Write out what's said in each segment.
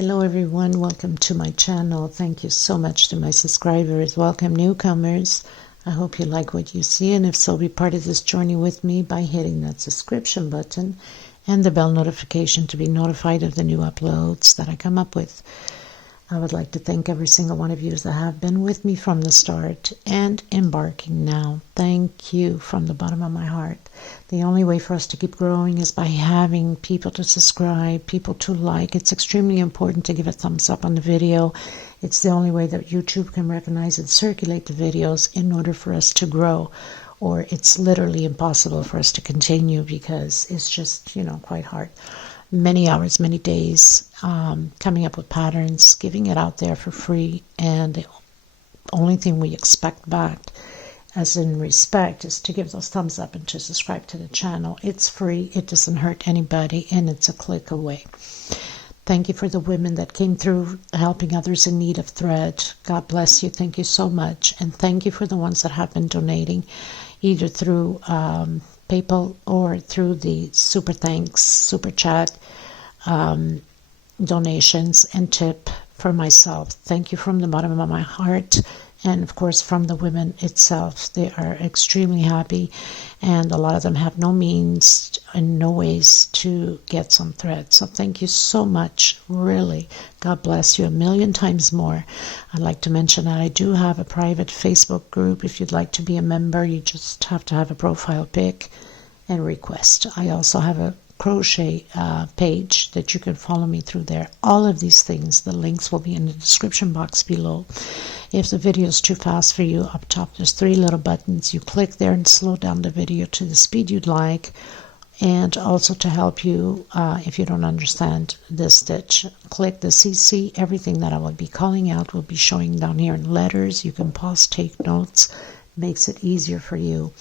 Hello everyone, welcome to my channel. Thank you so much to my subscribers. Welcome newcomers. I hope you like what you see, and if so, be part of this journey with me by hitting that subscription button and the bell notification to be notified of the new uploads that I come up with. I would like to thank every single one of you that have been with me from the start and embarking now. Thank you from the bottom of my heart. The only way for us to keep growing is by having people to subscribe, people to like. It's extremely important to give a thumbs up on the video. It's the only way that YouTube can recognize and circulate the videos in order for us to grow, or it's literally impossible for us to continue because it's just, quite hard. Many hours, many days, coming up with patterns, giving it out there for free, and the only thing we expect back, as in respect, is to give those thumbs up and to subscribe to the channel. It's free, it doesn't hurt anybody, and it's a click away. Thank you for the women that came through helping others in need of thread. God bless you. Thank you so much. And thank you for the ones that have been donating, either through PayPal or through the super thanks, super chat, donations and tip for myself. Thank you from the bottom of my heart, and of course from the women itself. They are extremely happy, and a lot of them have no means and no ways to get some thread. So thank you so much, really. God bless you a million times more. I'd like to mention that I do have a private Facebook group. If you'd like to be a member, you just have to have a profile pic and request. I also have a crochet page that you can follow me through there. All of these things, the links will be in the description box below. If the video is too fast for you, up top there's 3 little buttons. You click there and slow down the video to the speed you'd like, and also to help you if you don't understand this stitch, click the CC. Everything that I will be calling out will be showing down here in letters. You can pause, take notes, makes it easier for you.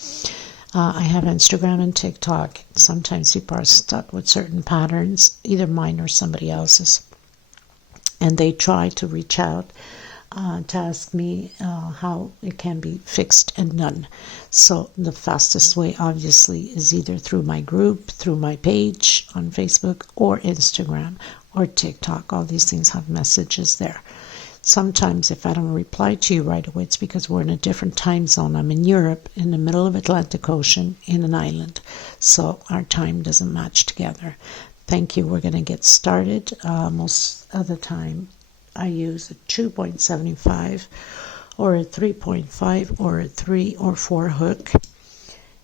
I have Instagram and TikTok. Sometimes people are stuck with certain patterns, either mine or somebody else's, and they try to reach out to ask me how it can be fixed and done. So the fastest way, obviously, is either through my group, through my page on Facebook, or Instagram, or TikTok. All these things have messages there. Sometimes if I don't reply to you right away, it's because we're in a different time zone. I'm in Europe, in the middle of Atlantic Ocean, in an island. So our time doesn't match together. Thank you. We're going to get started. Most of the time I use a 2.75 or a 3.5 or a 3 or 4 hook.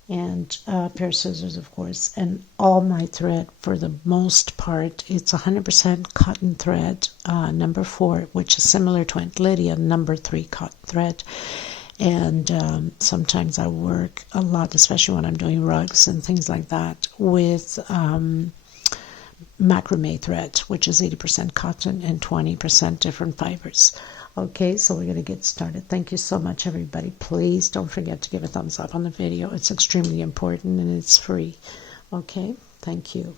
And a pair of scissors, of course, and all my thread, for the most part, it's 100% cotton thread, number 4, which is similar to Aunt Lydia, number 3 cotton thread. And sometimes I work a lot, especially when I'm doing rugs and things like that, with macrame thread, which is 80% cotton and 20% different fibers. Okay, so we're going to get started. Thank you so much, everybody. Please don't forget to give a thumbs up on the video. It's extremely important and it's free. Okay, thank you.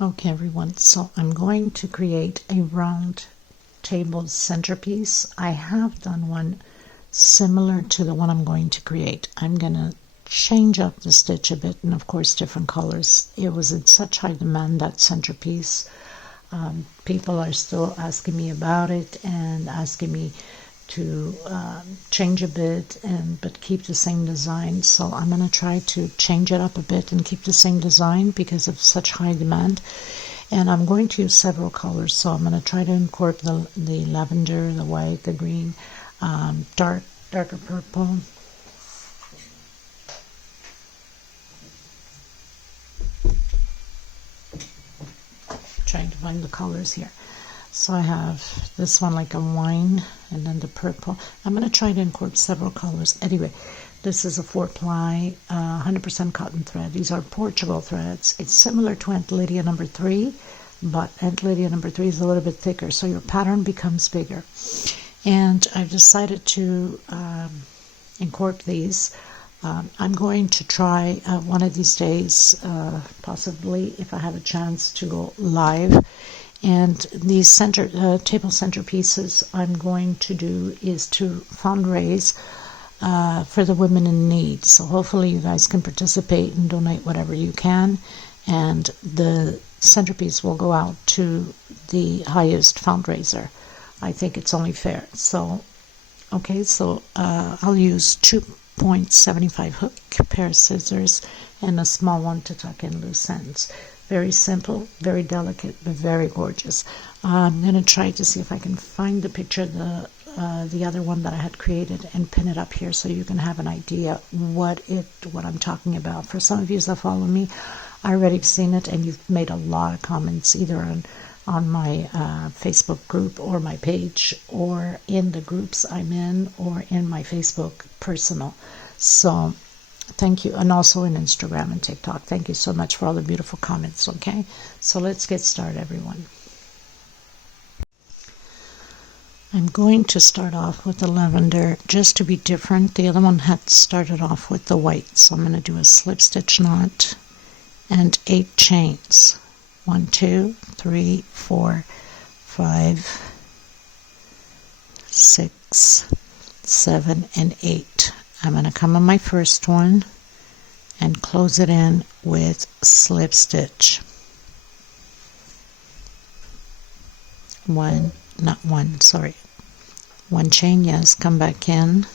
Okay, everyone, so I'm going to create a round table centerpiece. I have done one similar to the one I'm going to create. I'm going to change up the stitch a bit, and of course different colors. It was in such high demand, that centerpiece. People are still asking me about it and asking me to change a bit, but keep the same design. So I'm going to try to change it up a bit and keep the same design because of such high demand. And I'm going to use several colors. So I'm going to try to incorporate the lavender, the white, the green, darker purple. Trying to find the colors here. So I have this one like a wine, and then the purple. I'm going to try to incorporate several colors. Anyway, this is a 4-ply 100% cotton thread. These are Portugal threads. It's similar to Aunt Lydia number 3, but Aunt Lydia number 3 is a little bit thicker, so your pattern becomes bigger. And I've decided to incorporate these. I'm going to try one of these days, possibly if I have a chance, to go live. And these table centerpieces I'm going to do is to fundraise for the women in need. So hopefully you guys can participate and donate whatever you can, and the centerpiece will go out to the highest fundraiser. I think it's only fair. So okay, so I'll use 2.75 hook, pair of scissors, and a small one to tuck in loose ends. Very simple, very delicate, but very gorgeous. I'm going to try to see if I can find the picture, the other one that I had created, and pin it up here so you can have an idea what I'm talking about. For some of you that follow me, I already have seen it, and you've made a lot of comments either on my Facebook group or my page, or in the groups I'm in, or in my Facebook personal. So thank you, and also in Instagram and TikTok. Thank you so much for all the beautiful comments. Okay, so let's get started, everyone. I'm going to start off with the lavender just to be different. The other one had started off with the white, so I'm going to do a slip stitch knot and 8 chains. 1, 2, 3, 4, 5, 6, 7, and 8. I'm going to come on my first one and close it in with slip stitch. 1 chain, yes, come back in,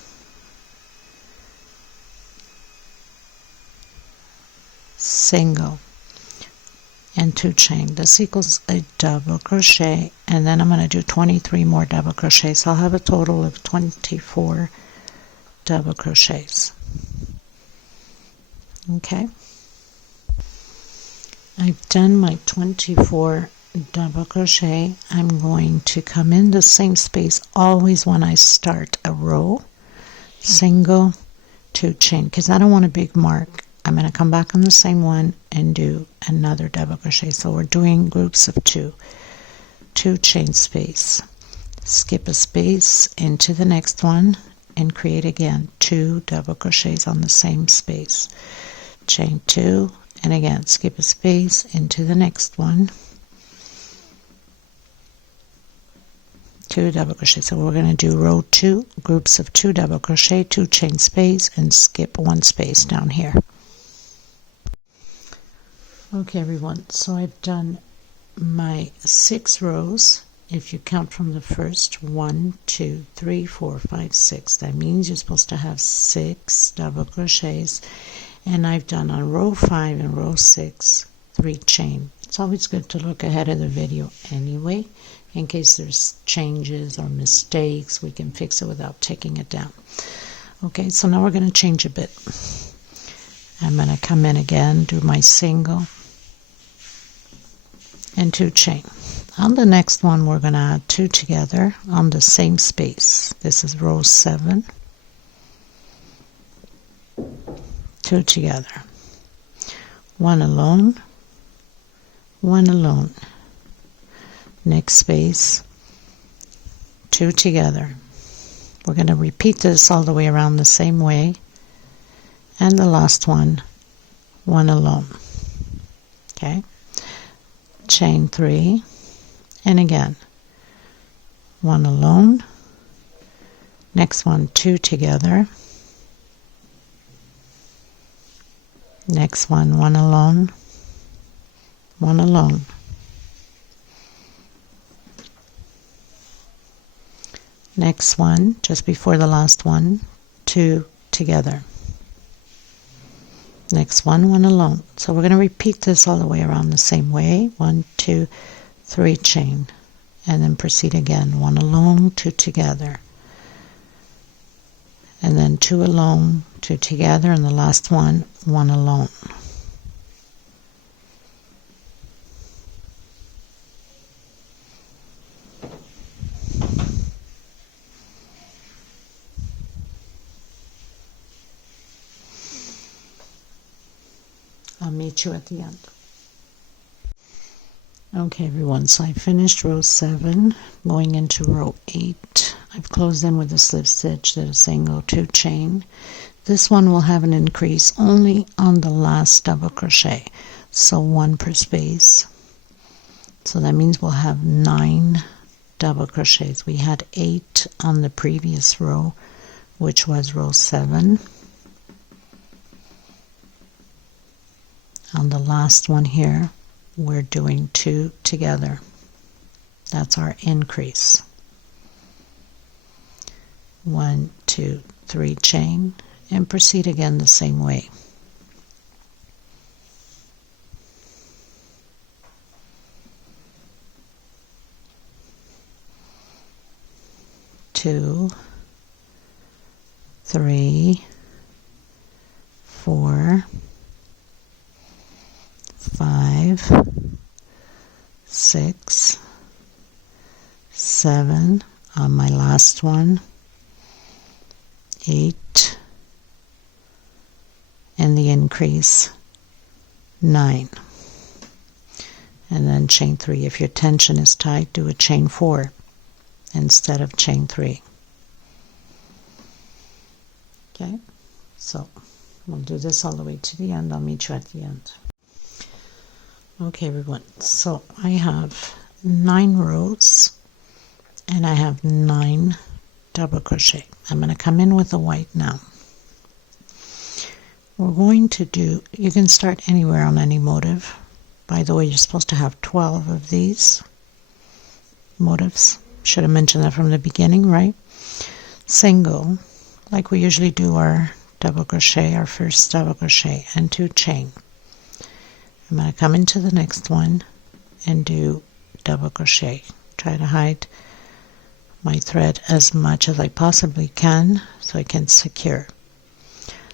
single, and 2 chain. This equals a double crochet, and then I'm going to do 23 more double crochets. So I'll have a total of 24 double crochets. Okay, I've done my 24 double crochet. I'm going to come in the same space always when I start a row, single, 2 chain, because I don't want a big mark. I'm going to come back on the same one and do another double crochet. So we're doing groups of 2 chain space, skip a space into the next one, and create again 2 double crochets on the same space, chain 2, and again skip a space into the next one, 2 double crochet. So we're going to do row 2, groups of 2 double crochet, 2 chain space, and skip 1 space down here. Okay, everyone, so I've done my 6 rows. If you count from the first, 1, 2, 3, 4, 5, 6, that means you're supposed to have 6 double crochets. And I've done on row 5 and row 6 3 chain. It's always good to look ahead of the video anyway, in case there's changes or mistakes. We can fix it without taking it down. Okay, so now we're going to change a bit. I'm going to come in again, do my single and 2 chain. On the next one, we're going to add 2 together on the same space. This is row 7. 2 together. 1 alone, 1 alone. Next space, 2 together. We're going to repeat this all the way around the same way. And the last one, 1 alone. Okay. Chain 3, and again 1 alone, next one 2 together, next one 1 alone, 1 alone, next one just before the last one 2 together, next one 1 alone. So we're going to repeat this all the way around the same way. 1, 2, 3 chain, and then proceed again. 1 alone, 2 together, and then 2 alone, 2 together, and the last one 1 alone. I'll meet you at the end. Okay, everyone, so I finished row 7, going into row 8. I've closed in with a slip stitch, did a single, 2 chain. This one will have an increase only on the last double crochet, so 1 per space. So that means we'll have 9 double crochets. We had 8 on the previous row, which was row 7. On the last one here, we're doing 2 together. That's our increase. 1, 2, 3 chain, and proceed again the same way. Two, 3, 4, 5, 6, 7 on my last one, 8, and the increase 9, and then chain 3. If your tension is tight, do a chain 4 instead of chain 3. Okay, so we'll do this all the way to the end. I'll meet you at the end. Okay, everyone, so I have 9 rows and I have 9 double crochet. I'm going to come in with the white now. We're going to do, you can start anywhere on any motif. By the way, you're supposed to have 12 of these motifs. Should have mentioned that from the beginning, right? Single, like we usually do our double crochet, our first double crochet, and 2 chain. I'm going to come into the next one and do double crochet. Try to hide my thread as much as I possibly can so I can secure.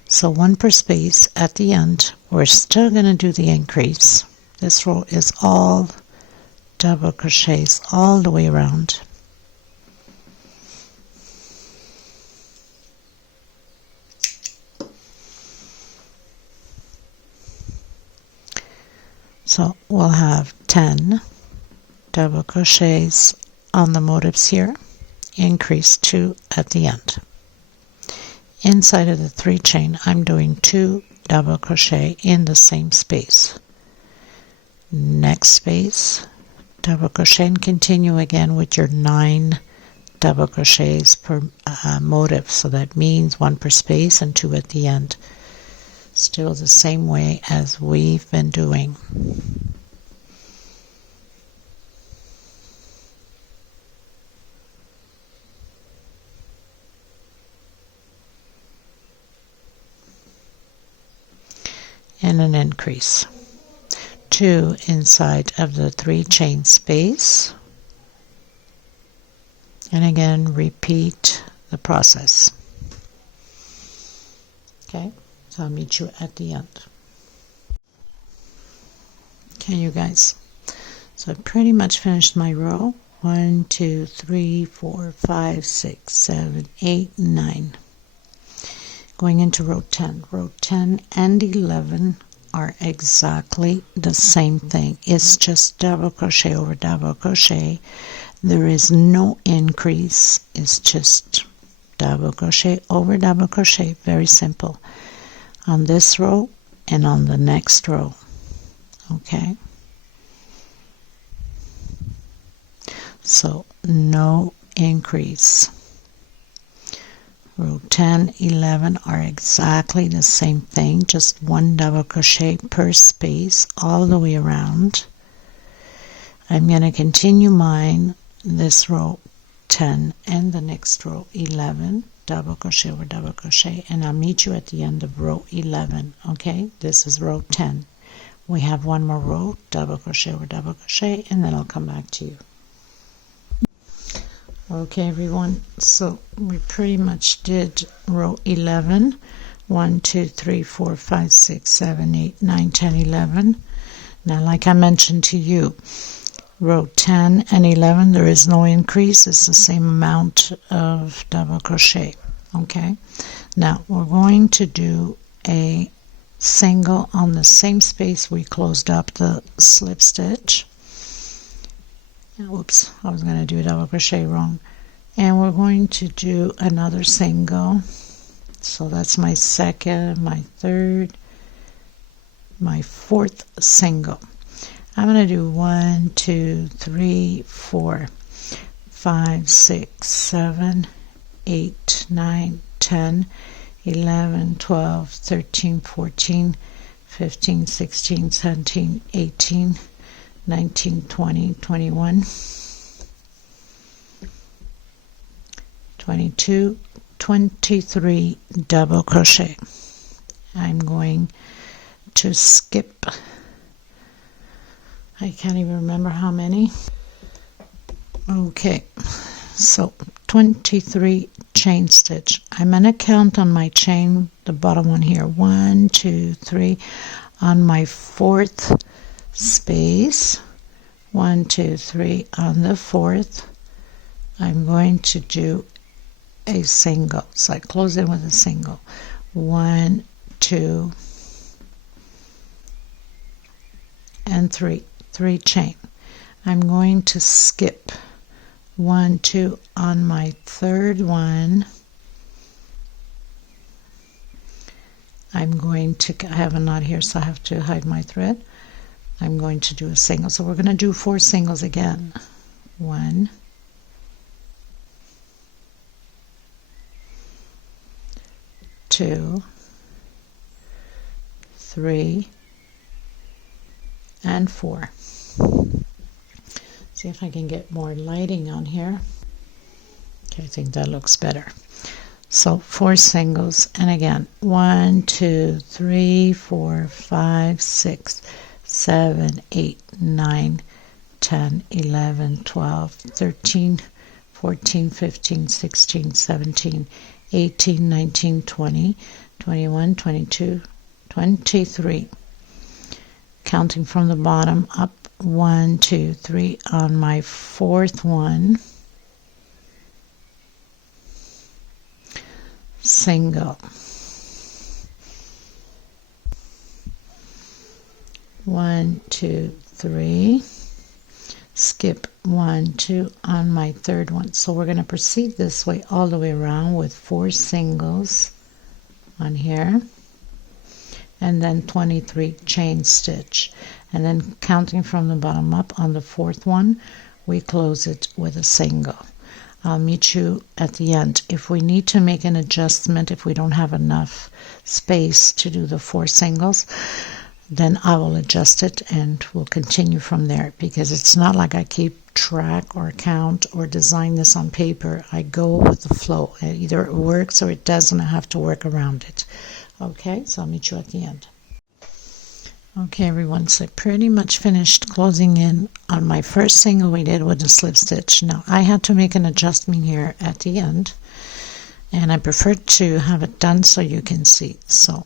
So 1 per space at the end. We're still going to do the increase. This row is all double crochets all the way around. So we'll have 10 double crochets on the motifs here, increase 2 at the end. Inside of the 3 chain, I'm doing 2 double crochet in the same space. Next space, double crochet, and continue again with your 9 double crochets per motif. So that means 1 per space and 2 at the end. Still the same way as we've been doing. And an increase. 2 inside of the 3 chain space. And again, repeat the process. Okay. So I'll meet you at the end. Okay, you guys. So I pretty much finished my row. 1, 2, 3, 4, 5, 6, 7, 8, 9. Going into row 10. Row 10 and 11 are exactly the same thing. It's just double crochet over double crochet. There is no increase. It's just double crochet over double crochet. Very simple. On this row and on the next row. Okay, so no increase. Row 10, 11 are exactly the same thing, just 1 double crochet per space all the way around. I'm going to continue mine this row 10 and the next row 11. Double crochet over double crochet, and I'll meet you at the end of row 11. Okay, this is row 10. We have 1 more row, double crochet over double crochet, and then I'll come back to you. Okay, everyone, so we pretty much did row 11. 1, 2, 3, 4, 5, 6, 7, 8, 9, 10, 11. Now, like I mentioned to you, row 10 and 11, there is no increase. It's the same amount of double crochet. Okay, now we're going to do a single on the same space we closed up the slip stitch. Whoops, I was going to do a double crochet wrong. And we're going to do another single. So that's my second, my third, my 4th single. I'm going to do 1, 2, 3, 4, 5, 6, 7, 8, 9, 10, 11, 12, 13, 14, 15, 16, 17, 18, 19, 20, 21, 22, 23 double crochet. I'm going to skip, I can't even remember how many. Okay, so 23 chain stitch. I'm going to count on my chain, the bottom one here, 1, 2, 3, on my fourth space, 1, 2, 3 on the fourth. I'm going to do a single, so I close in with a single, 1, 2, and 3 chain. I'm going to skip 1, 2 on my third one. I'm going to, I have a knot here, so I have to hide my thread. I'm going to do a single, so we're going to do 4 singles again. 1, 2, 3, and 4. See if I can get more lighting on here. Okay, I think that looks better. So 4 singles, and again, 1, 2, 3, 4, 5, 6, 7, 8, 9, 10, 11, 12, 13, 14, 15, 16, 17, 18, 19, 20, 21, 22, 23. Counting from the bottom up, 1, 2, 3 on my fourth one, single, 1, 2, 3, skip 1, 2 on my third one. So we're going to proceed this way all the way around with 4 singles on here, and then 23 chain stitch, and then counting from the bottom up on the fourth one, we close it with a single. I'll meet you at the end. If we need to make an adjustment, if we don't have enough space to do the 4 singles, then I will adjust it and we'll continue from there, because it's not like I keep track or count or design this on paper. I go with the flow. Either it works or it doesn't. I have to work around it. Okay, so I'll meet you at the end. Okay, everyone, so I pretty much finished closing in on my first single we did with the slip stitch. Now, I had to make an adjustment here at the end, and I prefer to have it done so you can see. So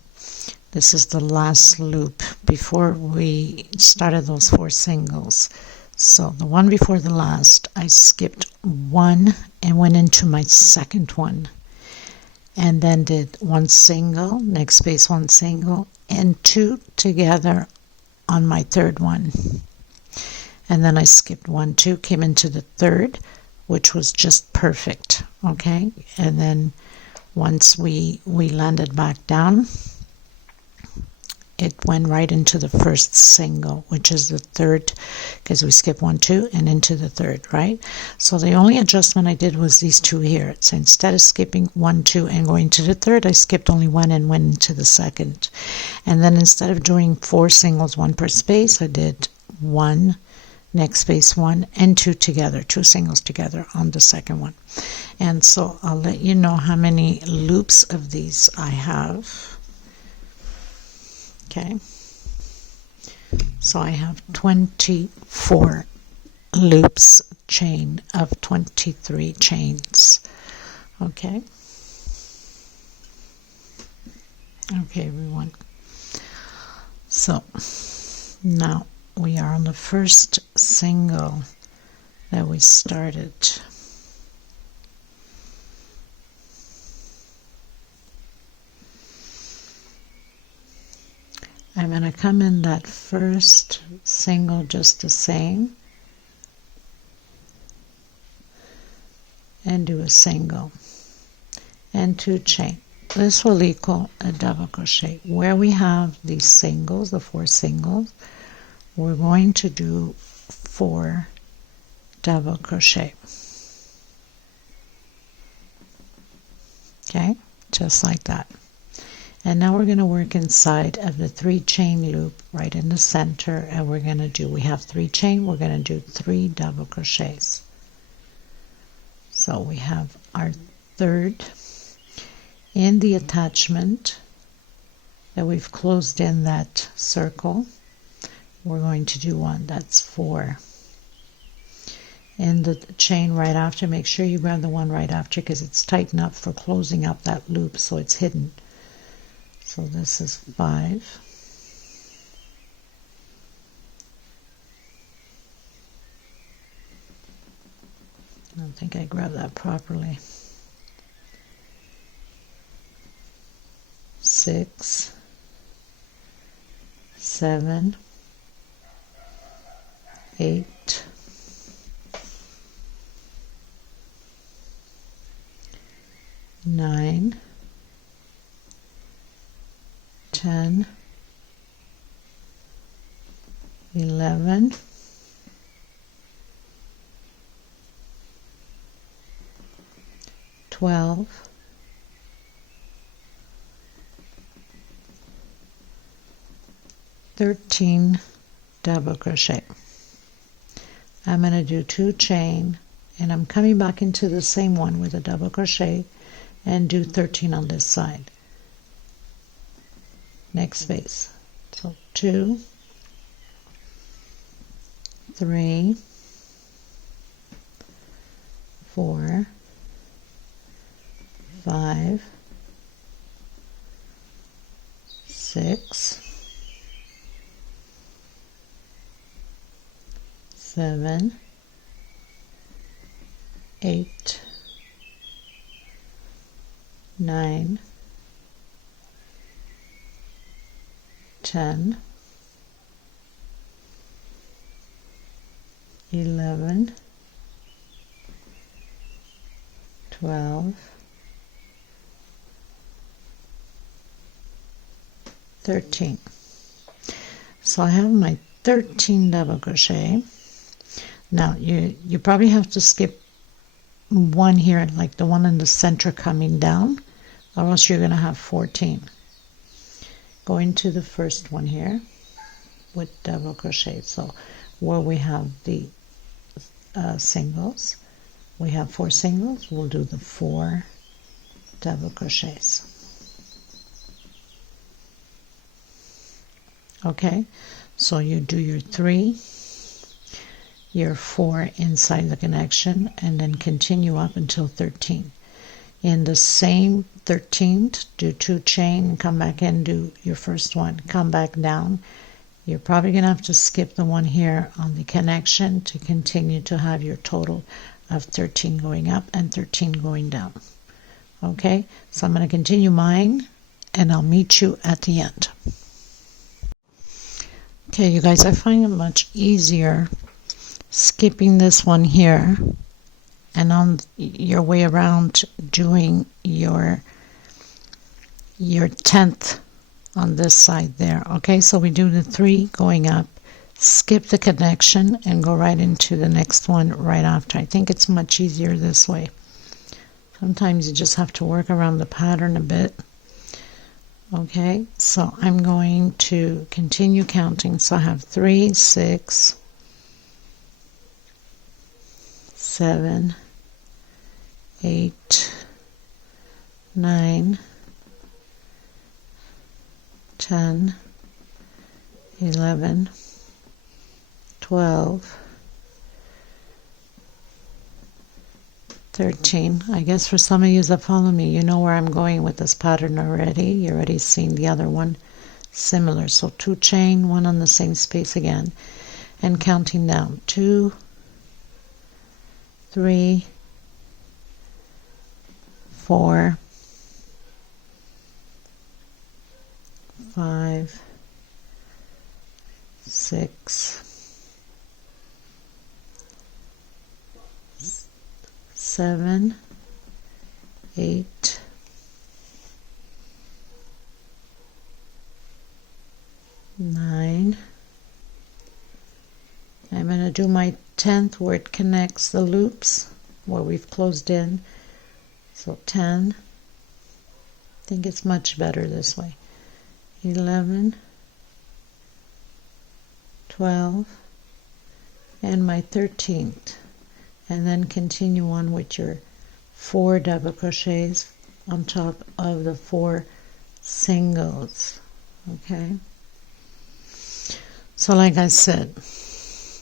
this is the last loop before we started those 4 singles. So the one before the last, I skipped 1 and went into my second one, and then did 1 single, next space 1 single, and 2 together on my third one. And then I skipped 1, 2, came into the third, which was just perfect. Okay, and then once we landed back down, it went right into the first single, which is the third, because we skipped 1, 2 and into the third, right? So the only adjustment I did was these 2 here. So instead of skipping 1, 2 and going to the third, I skipped only 1 and went into the second. And then instead of doing 4 singles, 1 per space, I did 1, next space 1, and 2 together, 2 singles together on the second one. And so I'll let you know how many loops of these I have. Okay, so I have 24 loops, chain of 23 chains. Okay, everyone. So now we are on the first single that we started. I'm going to come in that first single just the same and do a single and 2 chain. This will equal a double crochet. Where we have these singles, the 4 singles, we're going to do 4 double crochet. Okay, just like that. And now we're going to work inside of the 3 chain loop right in the center, and we have 3 chain, we're going to do 3 double crochets. So we have our third in the attachment that we've closed in that circle. We're going to do one, that's 4. In the chain right after, make sure you grab the one right after because it's tight enough for closing up that loop so it's hidden. So this is 5. I don't think I grabbed that properly. 6, 7, 8, 9, 10, 11, 12, 13 double crochet. I'm going to do 2 chain, and I'm coming back into the same one with a double crochet and do 13 on this side. Next space. So 2, 3, 4, 5, 6, 7, 8, 9, 10, 11, 12, 13. So I have my 13 double crochet. Now you probably have to skip one here, like the one in the center coming down, or else you're going to have 14. Go into the first one here with double crochet. So where we have the singles, we have 4 singles, we'll do the 4 double crochets. Okay, so you do your 3, your 4 inside the connection, and then continue up until 13. In the same 13th, do 2 chain and come back in, do your first one, come back down. You're probably going to have to skip the one here on the connection to continue to have your total of 13 going up and 13 going down. Okay, so I'm going to continue mine, and I'll meet you at the end. Okay, you guys, I find it much easier skipping this one here and on your way around doing your 10th on this side there. Okay, so we do the 3 going up, skip the connection, and go right into the next one right after. I think it's much easier this way. Sometimes you just have to work around the pattern a bit. Okay, so I'm going to continue counting. So I have 3, 6, 7, 8, 9, 10, 11, 12, 13. I guess for some of you that follow me, you know where I'm going with this pattern already. You already seen the other one similar. So 2 chain, 1 on the same space again, and counting down 2, 3, 4, 5, 6, 7, 8, 9. I'm going to do my 10th where it connects the loops where we've closed in. So 10, think it's much better this way. 11, 12, and my 13th, and then continue on with your 4 double crochets on top of the 4 singles. Okay, so like I said,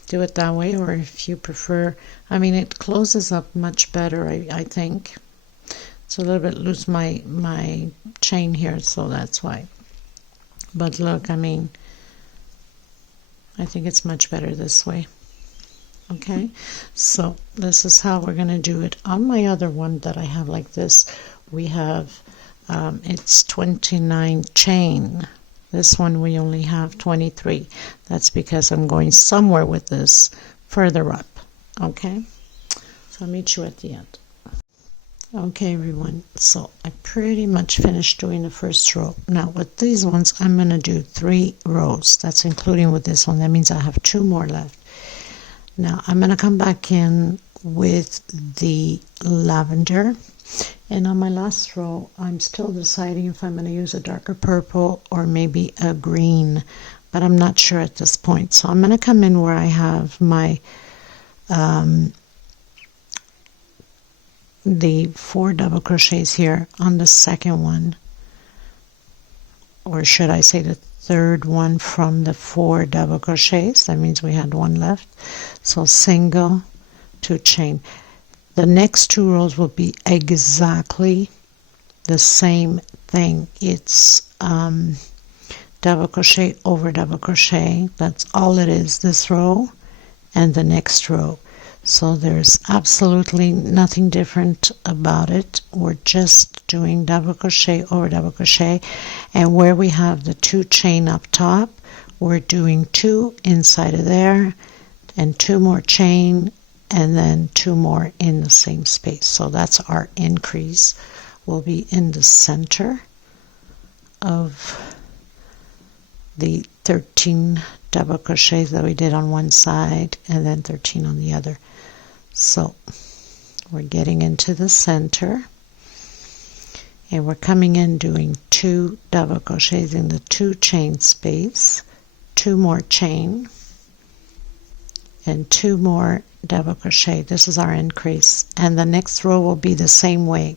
do it that way, or if you prefer, I mean, it closes up much better. I think it's a little bit loose, my chain here, so that's why. But look, I mean, I think it's much better this way. Okay, so this is how we're going to do it. On my other one that I have like this, we have it's 29 chain. This one we only have 23. That's because I'm going somewhere with this further up. Okay, so I'll meet you at the end. Okay everyone, so I pretty much finished doing the first row. Now with these ones I'm going to do 3 rows. That's including with this one. That means I have 2 more left. Now I'm going to come back in with the lavender, and on my last row I'm still deciding if I'm going to use a darker purple or maybe a green, but I'm not sure at this point. So I'm going to come in where I have my the 4 double crochets here on the second one, or should I say the third one from the 4 double crochets. That means we had 1 left. So single, 2 chain. The next 2 rows will be exactly the same thing. It's double crochet over double crochet. That's all it is, this row and the next row. So there's absolutely nothing different about it. We're just doing double crochet over double crochet, and where we have the 2 chain up top, we're doing 2 inside of there and 2 more chain, and then 2 more in the same space. So that's our increase. Will be in the center of the 13 double crochets that we did on one side and then 13 on the other. So we're getting into the center, and we're coming in doing 2 double crochets in the 2 chain space, 2 more chain, and 2 more double crochet. This is our increase, and the next row will be the same way,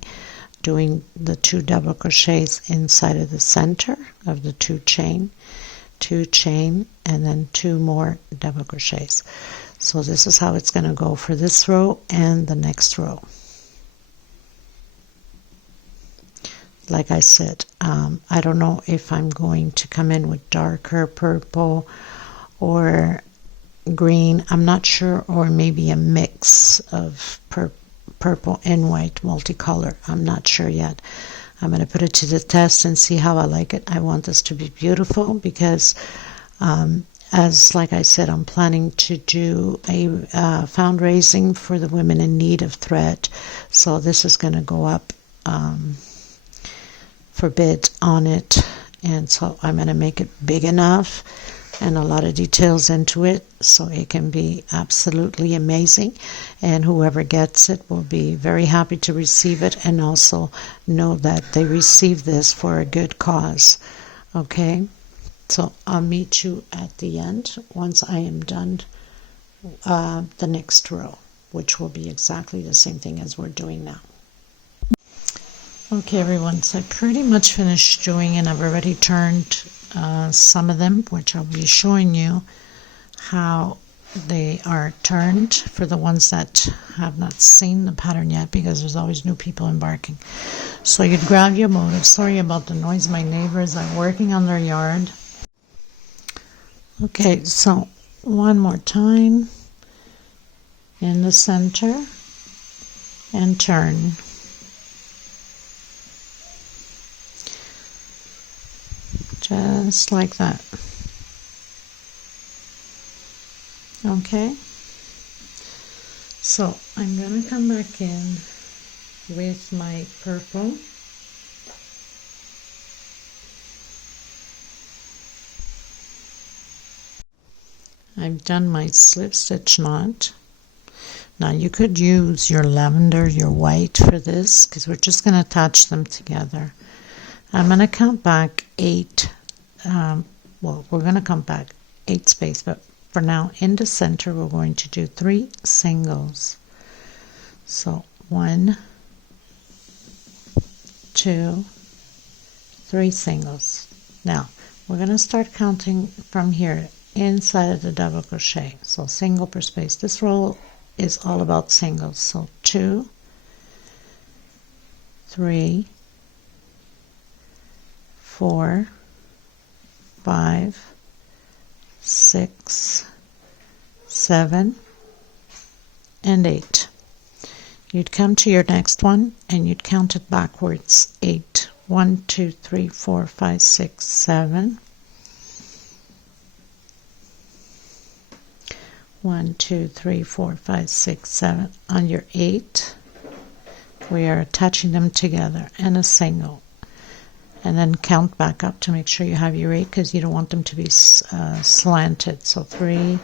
doing the 2 double crochets inside of the center of the 2 chain, and then 2 more double crochets. So this is how it's going to go for this row and the next row. Like I said, I don't know if I'm going to come in with darker purple or green. I'm not sure, or maybe a mix of purple and white multicolor. I'm not sure yet. I'm going to put it to the test and see how I like it. I want this to be beautiful because as like I said, I'm planning to do a fundraising for the women in need of thread. So this is going to go up for bid on it, and so I'm going to make it big enough and a lot of details into it so it can be absolutely amazing, and whoever gets it will be very happy to receive it and also know that they received this for a good cause. Okay, so I'll meet you at the end once I am done the next row, which will be exactly the same thing as we're doing now. Okay everyone, so I pretty much finished doing, and I've already turned some of them, which I'll be showing you how they are turned for the ones that have not seen the pattern yet, because there's always new people embarking. So you'd grab your motif. Sorry about the noise, my neighbors are working on their yard. Okay, so one more time in the center and turn. Just like that. Okay, so I'm going to come back in with my purple. I've done my slip stitch knot. Now you could use your lavender, your white for this, because we're just going to attach them together. I'm going to count back 8, well, we're going to count back 8 space, but for now in the center we're going to do 3 singles. So 1, 2, 3 singles. Now we're going to start counting from here inside of the double crochet. So single per space. This row is all about singles. So 2, 3, 4, 5, 6, 7, and 8. You'd come to your next one and you'd count it backwards. 8. 1, 2, 3, 4, 5, 6, 7. 1, 2, 3, 4, 5, 6, 7. On your 8, we are attaching them together and a single. And then count back up to make sure you have your 8 because you don't want them to be slanted. So 3,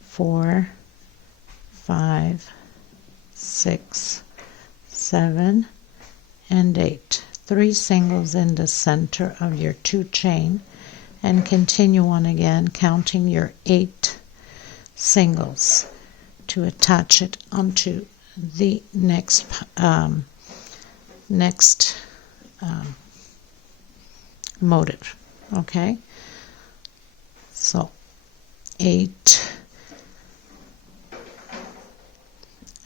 4, 5, 6, 7, and 8. 3 singles in the center of your 2 chain, and continue on again counting your 8 singles to attach it onto the next motif. Okay, so 8.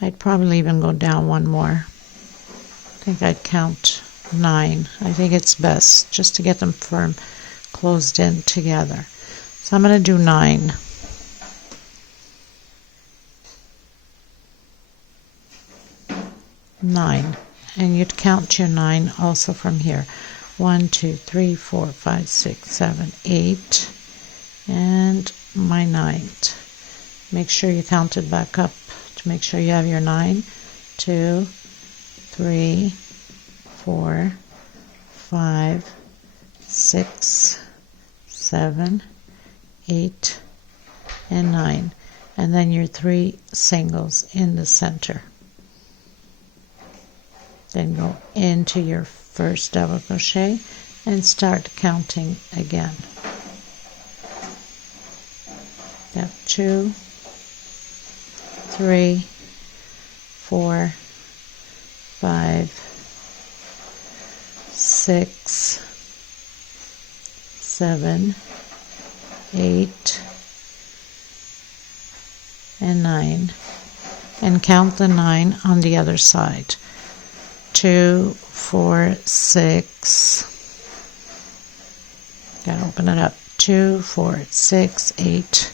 I'd probably even go down one more. I think I'd count 9. I think it's best just to get them firm, closed in together. So I'm going to do 9. And you'd count your 9 also from here. 1, 2, 3, 4, 5, 6, 7, 8, and my 9th. Make sure you count it back up to make sure you have your 9. 2, 3, 4, 5, 6, 7, 8, and 9. And then your 3 singles in the center. Then go into your first double crochet and start counting again. Step 2, 3, 4, 5, 6, 7, 8, and 9. And count the 9 on the other side. 2, 4, 6. Gotta open it up. 2, 4, 6, 8,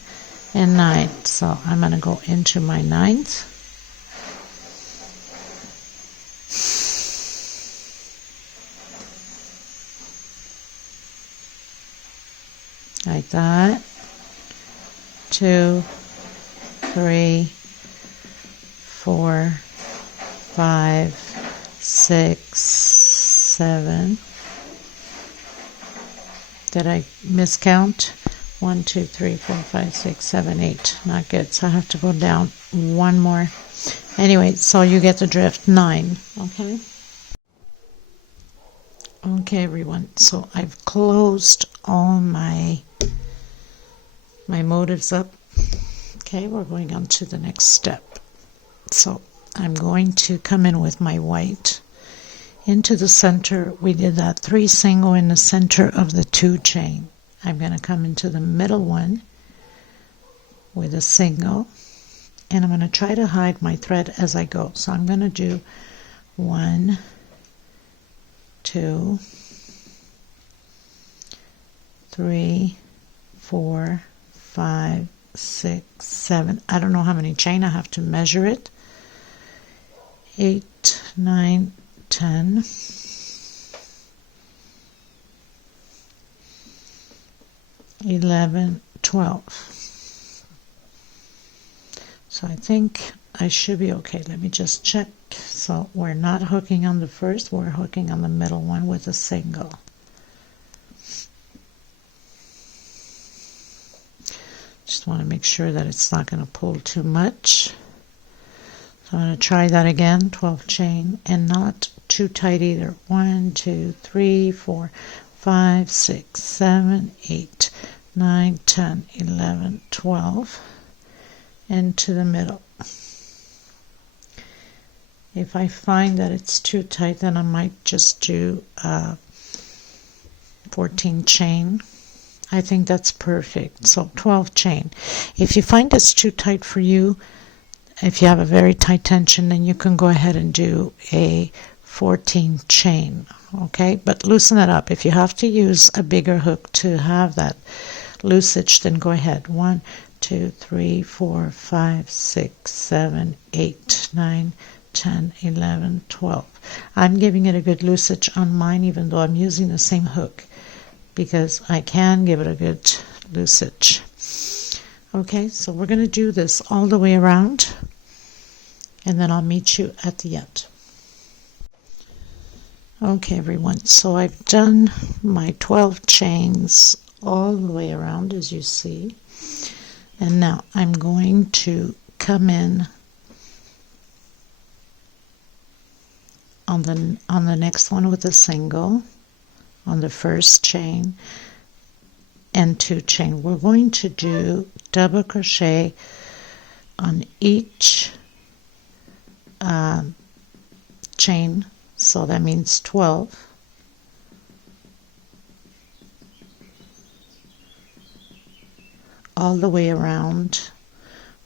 and 9. So I'm going to go into my 9th. Like that. 2, 3, 4, 5, 6, 7. Did I miscount? 1, 2, 3, 4, 5, 6, 7, 8. Not good. So I have to go down one more. Anyway, so you get the drift. 9. Okay. Okay, everyone. So I've closed all my motifs up. Okay, we're going on to the next step. So I'm going to come in with my white into the center. We did that 3 single in the center of the 2 chain. I'm going to come into the middle one with a single, and I'm going to try to hide my thread as I go. So I'm going to do 1, 2, 3, 4, 5, 6, 7. I don't know how many chain. I have to measure it. 8, 9, 10, 11, 12. So I think I should be okay. Let me just check. So we're not hooking on the first, we're hooking on the middle one with a single. Just want to make sure that it's not going to pull too much. So I'm going to try that again, 12 chain, and not too tight either. 1, 2, 3, 4, 5, 6, 7, 8, 9, 10, 11, 12, into the middle. If I find that it's too tight, then I might just do 14 chain. I think that's perfect. So 12 chain. If you find it's too tight for you, if you have a very tight tension, then you can go ahead and do a 14 chain. Okay, but loosen it up. If you have to use a bigger hook to have that loosage, then go ahead. 1, 2, 3, 4, 5, 6, 7, 8, 9, 10, 11, 12. I'm giving it a good loosage on mine, even though I'm using the same hook, because I can give it a good loosage. Okay, so we're going to do this all the way around, and then I'll meet you at the end. Okay, everyone, so I've done my 12 chains all the way around, as you see, and now I'm going to come in on the next one with a single on the first chain and 2 chain. We're going to do double crochet on each chain, so that means 12, all the way around,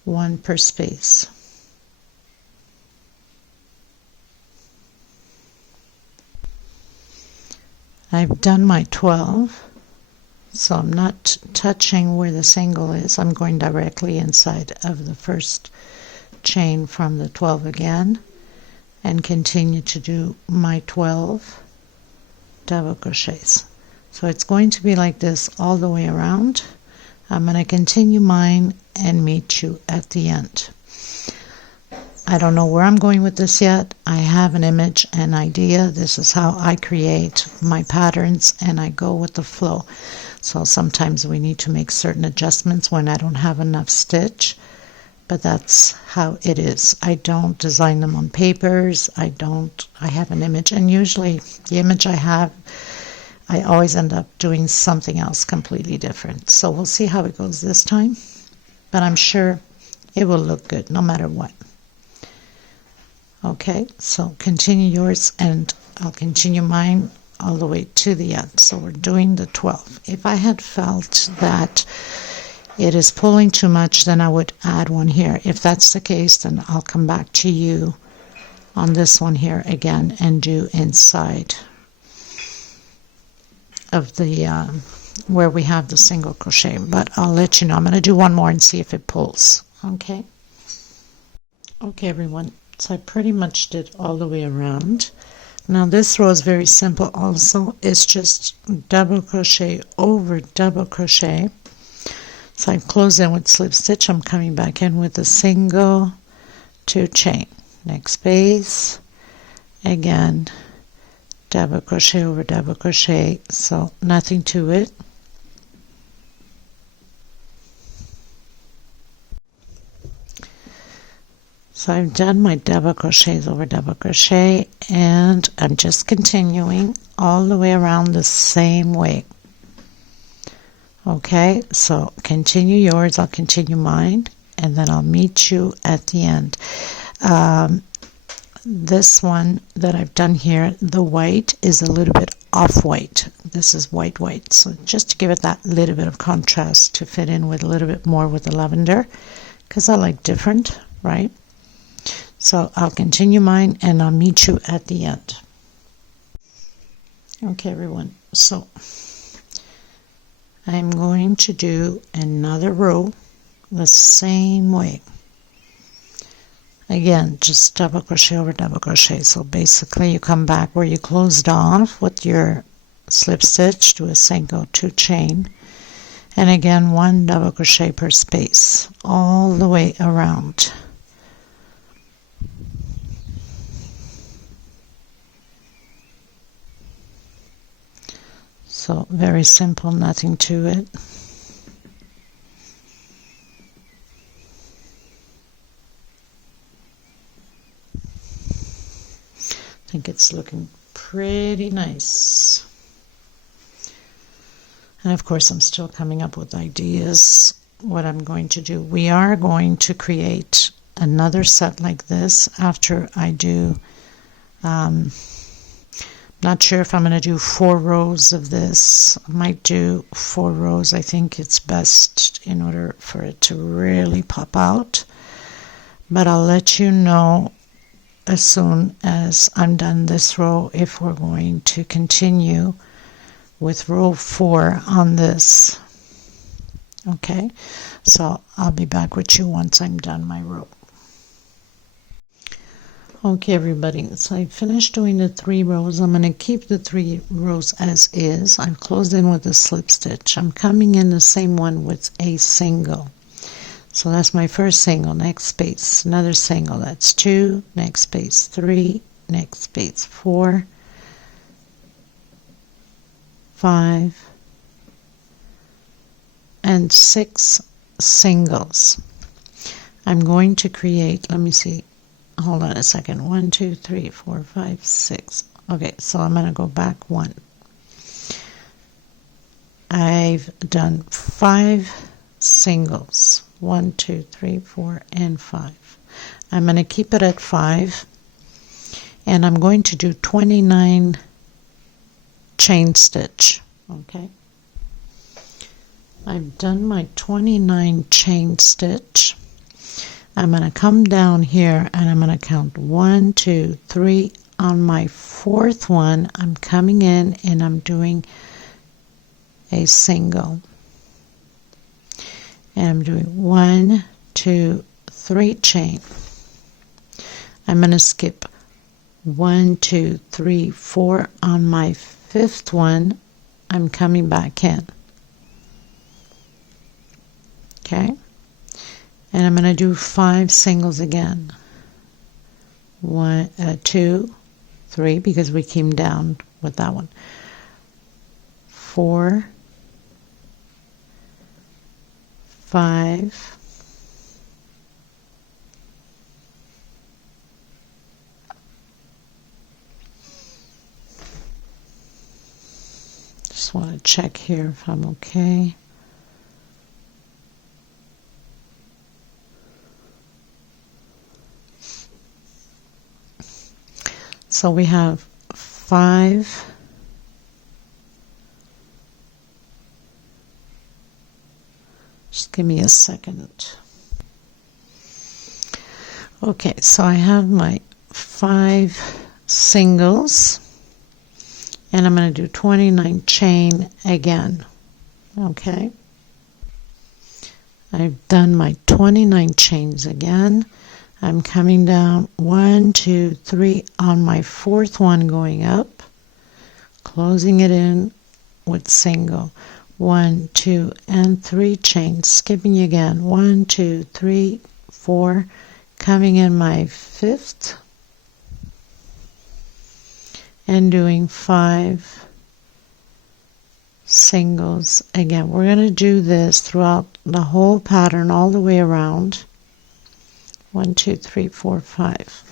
1 per space. I've done my 12, so I'm not touching where the single is. I'm going directly inside of the first chain from the 12 again, and continue to do my 12 double crochets. So it's going to be like this all the way around. I'm going to continue mine and meet you at the end. I don't know where I'm going with this yet. I have an image, an idea. This is how I create my patterns, and I go with the flow. So sometimes we need to make certain adjustments when I don't have enough stitch, but that's how it is. I don't design them on papers. I have an image, and usually the image I have, I always end up doing something else completely different. So we'll see how it goes this time, but I'm sure it will look good no matter what. Okay, so continue yours and I'll continue mine all the way to the end. So we're doing the 12. If I had felt that it is pulling too much, then I would add one here. If that's the case, then I'll come back to you on this one here again and do inside of the where we have the single crochet. But I'll let you know. I'm going to do one more and see if it pulls. Okay, everyone. So I pretty much did all the way around. Now this row is very simple also. It's just double crochet over double crochet. So I've closed in with slip stitch. I'm coming back in with a single, 2 chain. Next space, again, double crochet over double crochet. So nothing to it. So I've done my double crochets over double crochet, and I'm just continuing all the way around the same way. Okay, so continue yours, I'll continue mine, and then I'll meet you at the end. This one that I've done here, the white is a little bit off-white. This is white, so just to give it that little bit of contrast to fit in with a little bit more with the lavender, because I like different, right? So I'll continue mine and I'll meet you at the end. Okay, everyone, so I'm going to do another row the same way. Again, just double crochet over double crochet. So basically you come back where you closed off with your slip stitch, do a single, 2 chain, and again 1 double crochet per space all the way around. So very simple, nothing to it. I think it's looking pretty nice. And of course, I'm still coming up with ideas what I'm going to do. We are going to create another set like this after I do, not sure if I'm going to do 4 rows of this. I might do 4 rows. I think it's best in order for it to really pop out. But I'll let you know as soon as I'm done this row if we're going to continue with row 4 on this. Okay, so I'll be back with you once I'm done my row. Okay, everybody, so I finished doing the 3 rows. I'm going to keep the 3 rows as is. I've closed in with a slip stitch. I'm coming in the same one with a single. So that's my first single, next space, another single, that's 2, next space 3, next space 4, 5, and 6 singles. I'm going to create, let me see, hold on a second, 1, 2, 3, 4, 5, 6. Okay, so I'm going to go back 1. I've done 5 singles, 1, 2, 3, 4, and 5. I'm going to keep it at 5, and I'm going to do 29 chain stitch. Okay, I've done my 29 chain stitch. I'm going to come down here and I'm going to count 1, 2, 3. On my 4th one, I'm coming in and I'm doing a single. And I'm doing 1, 2, 3 chain. I'm going to skip 1, 2, 3, 4. On my 5th one, I'm coming back in. Okay, and I'm going to do 5 singles again. 1, 2, 3, because we came down with that one. 4, 5, 'Just want to check here if I'm okay. So we have 5, just give me a second. Okay, so I have my 5 singles, and I'm going to do 29 chain again. Okay, I've done my 29 chains again. I'm coming down 1, 2, 3 on my 4th one, going up, closing it in with single. 1, 2, and 3 chains, skipping again. 1, 2, 3, 4, coming in my 5th, and doing 5 singles again. We're going to do this throughout the whole pattern all the way around. 1, 2, 3, 4, 5.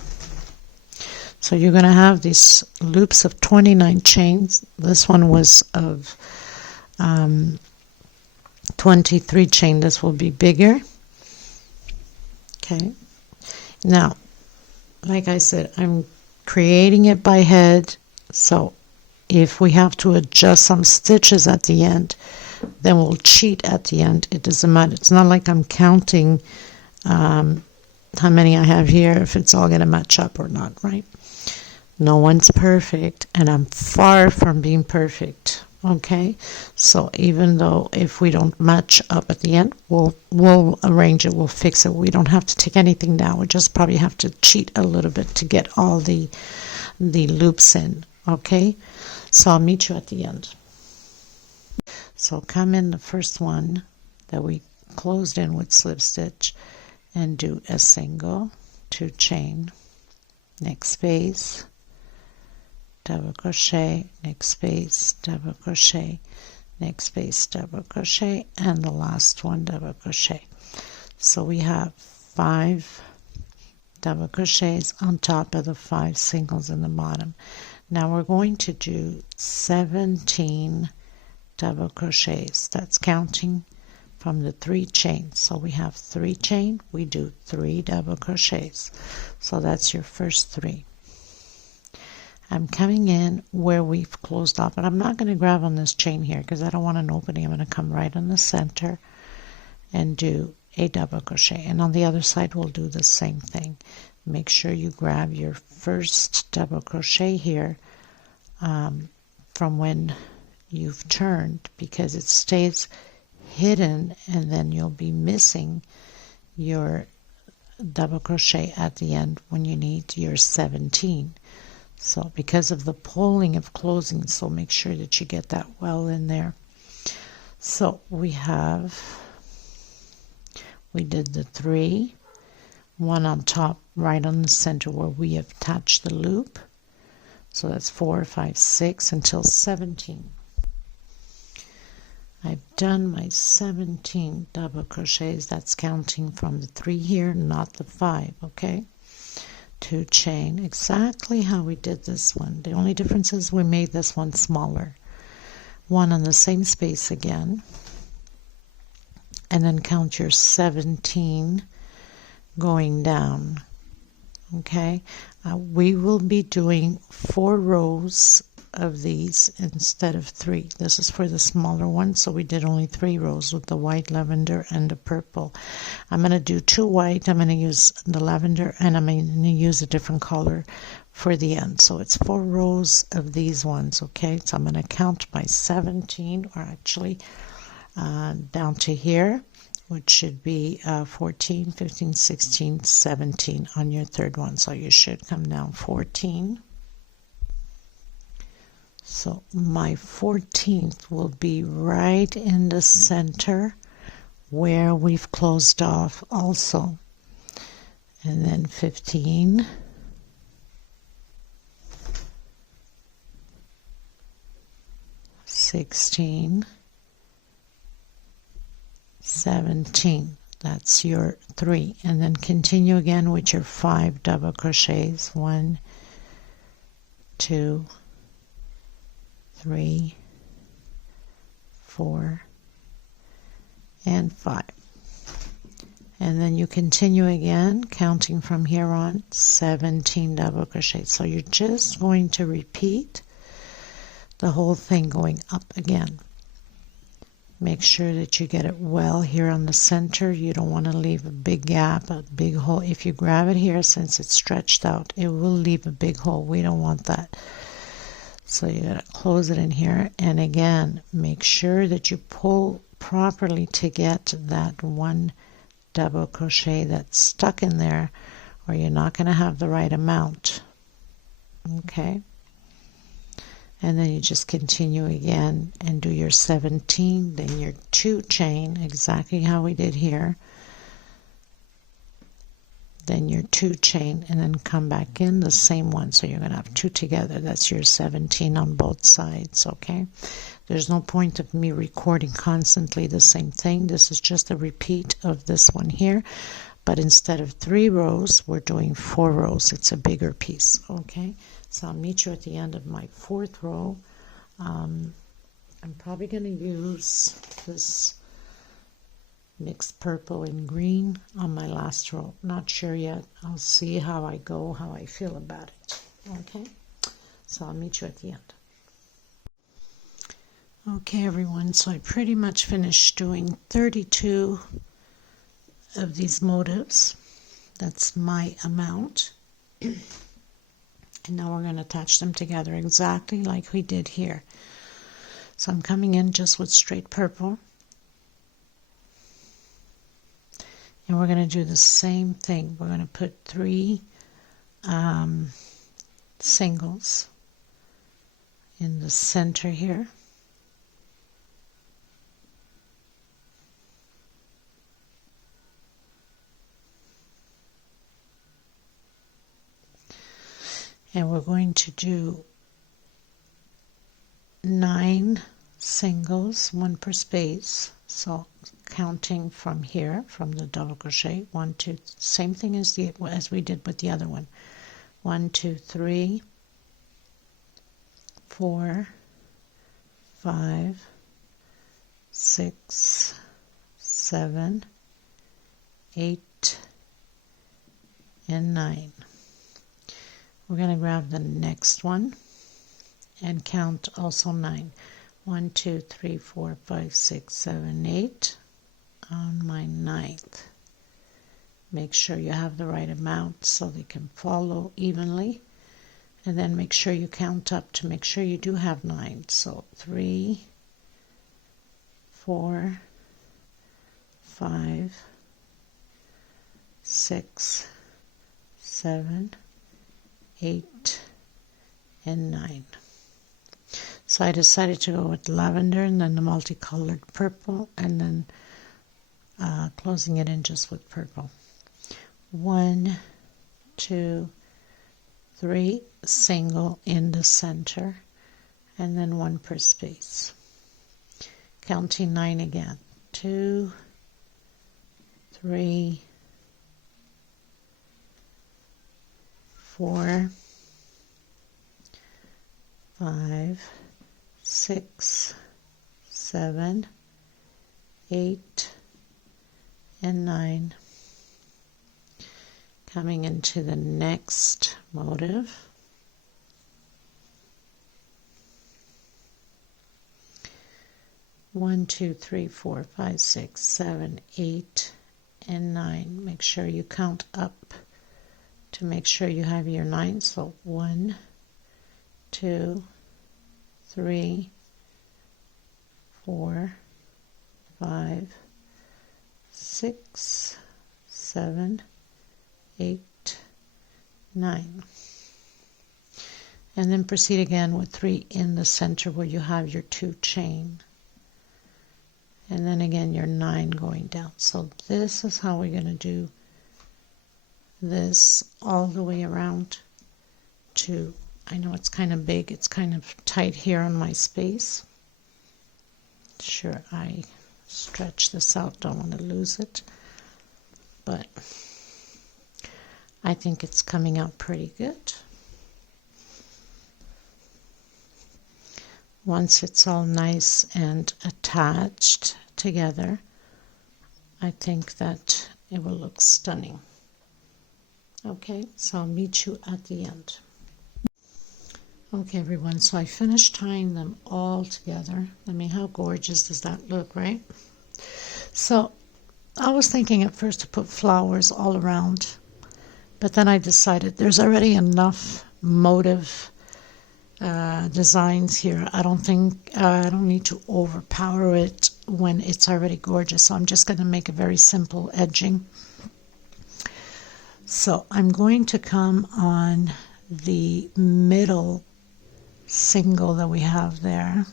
So you're going to have these loops of 29 chains. This one was of 23 chain. This will be bigger. Okay, now like I said, I'm creating it by head, so if we have to adjust some stitches at the end, then we'll cheat at the end. It doesn't matter. It's not like I'm counting how many I have here, if it's all going to match up or not, right? No one's perfect, and I'm far from being perfect. Okay, so even though if we don't match up at the end, we'll arrange it, we'll fix it. We don't have to take anything down. We just probably have to cheat a little bit to get all the loops in. Okay, so I'll meet you at the end. So come in the first one that we closed in with slip stitch and do a single, 2 chain, next space, double crochet, next space, double crochet, next space, double crochet, and the last one double crochet. So we have 5 double crochets on top of the 5 singles in the bottom. Now we're going to do 17 double crochets. That's counting from the 3 chains. So we have 3 chain, we do 3 double crochets. So that's your first 3. I'm coming in where we've closed off, but I'm not going to grab on this chain here because I don't want an opening. I'm going to come right on the center and do a double crochet, and on the other side we'll do the same thing. Make sure you grab your first double crochet here from when you've turned, because it stays hidden and then you'll be missing your double crochet at the end when you need your 17. So because of the pulling of closing, so make sure that you get that well in there. So we did the 3, 1 on top right on the center where we have attached the loop. So that's 4, 5, 6 until 17. I've done my 17 double crochets. That's counting from the 3 here, not the 5, okay? 2 chain, exactly how we did this one. The only difference is we made this one smaller. 1 on the same space again, and then count your 17 going down. Okay, we will be doing 4 rows of these instead of 3. This is for the smaller one, so we did only 3 rows with the white, lavender, and the purple. I'm going to do 2 white, I'm going to use the lavender, and I'm going to use a different color for the end. So it's 4 rows of these ones, okay? So I'm going to count by 17, or actually down to here, which should be 14, 15, 16, 17 on your third one. So you should come down 14. So my 14th will be right in the center where we've closed off also. And then 15. 16. 17. That's your 3, and then continue again with your 5 double crochets. 1, 2, 3, 4, and 5. And then you continue again, counting from here on, 17 double crochets. So you're just going to repeat the whole thing going up again. Make sure that you get it well here on the center. You don't want to leave a big gap, a big hole. If you grab it here, since it's stretched out, it will leave a big hole. We don't want that. So you got to close it in here. And again, make sure that you pull properly to get that 1 double crochet that's stuck in there, or you're not going to have the right amount. Okay? And then you just continue again and do your 17, then your 2 chain, exactly how we did here. Then your 2 chain, and then come back in the same one. So you're going to have 2 together. That's your 17 on both sides, okay? There's no point of me recording constantly the same thing. This is just a repeat of this one here. But instead of 3 rows, we're doing 4 rows. It's a bigger piece, okay? So I'll meet you at the end of my 4th row. I'm probably going to use this mixed purple and green on my last row. Not sure yet. I'll see how I go, how I feel about it. Okay? So I'll meet you at the end. Okay, everyone. So I pretty much finished doing 32 of these motifs. That's my amount. And now we're going to attach them together exactly like we did here. So I'm coming in just with straight purple. And we're going to do the same thing. We're going to put 3 singles in the center here. And we're going to do 9 singles, 1 per space. So counting from here, from the double crochet. 1, 2, same thing as we did with the other one. 1, 2, 3, 4, 5, 6, 7, 8, and 9. We're going to grab the next one and count also 9. 1, 2, 3, 4, 5, 6, 7, 8 on my 9th. Make sure you have the right amount so they can follow evenly. And then make sure you count up to make sure you do have 9. So 3, 4, 5, 6, 7, 8, and 9. So I decided to go with lavender and then the multicolored purple, and then closing it in just with purple. 1, 2, 3 single in the center, and then 1 per space. Counting 9 again. 2, 3, 4, 5, 6, 7, 8, and 9. Coming into the next motif. One, 2, 3, 4, 5, 6, 7, 8, and 9. Make sure you count up to make sure you have your 9. So 1, 2, 3, 4, 5, 6, 7, 8, 9. And then proceed again with 3 in the center where you have your 2 chain. And then again your 9 going down. So this is how we're going to do this all the way around to, I know it's kind of big, it's kind of tight here on my space. Sure, I stretch this out, don't want to lose it, but I think it's coming out pretty good. Once it's all nice and attached together, I think that it will look stunning. Okay, so I'll meet you at the end. Okay, everyone, so I finished tying them all together. I mean, how gorgeous does that look, right? So I was thinking at first to put flowers all around, but then I decided there's already enough motif designs here. I don't need to overpower it when it's already gorgeous. So I'm just going to make a very simple edging. So I'm going to come on the middle single that we have there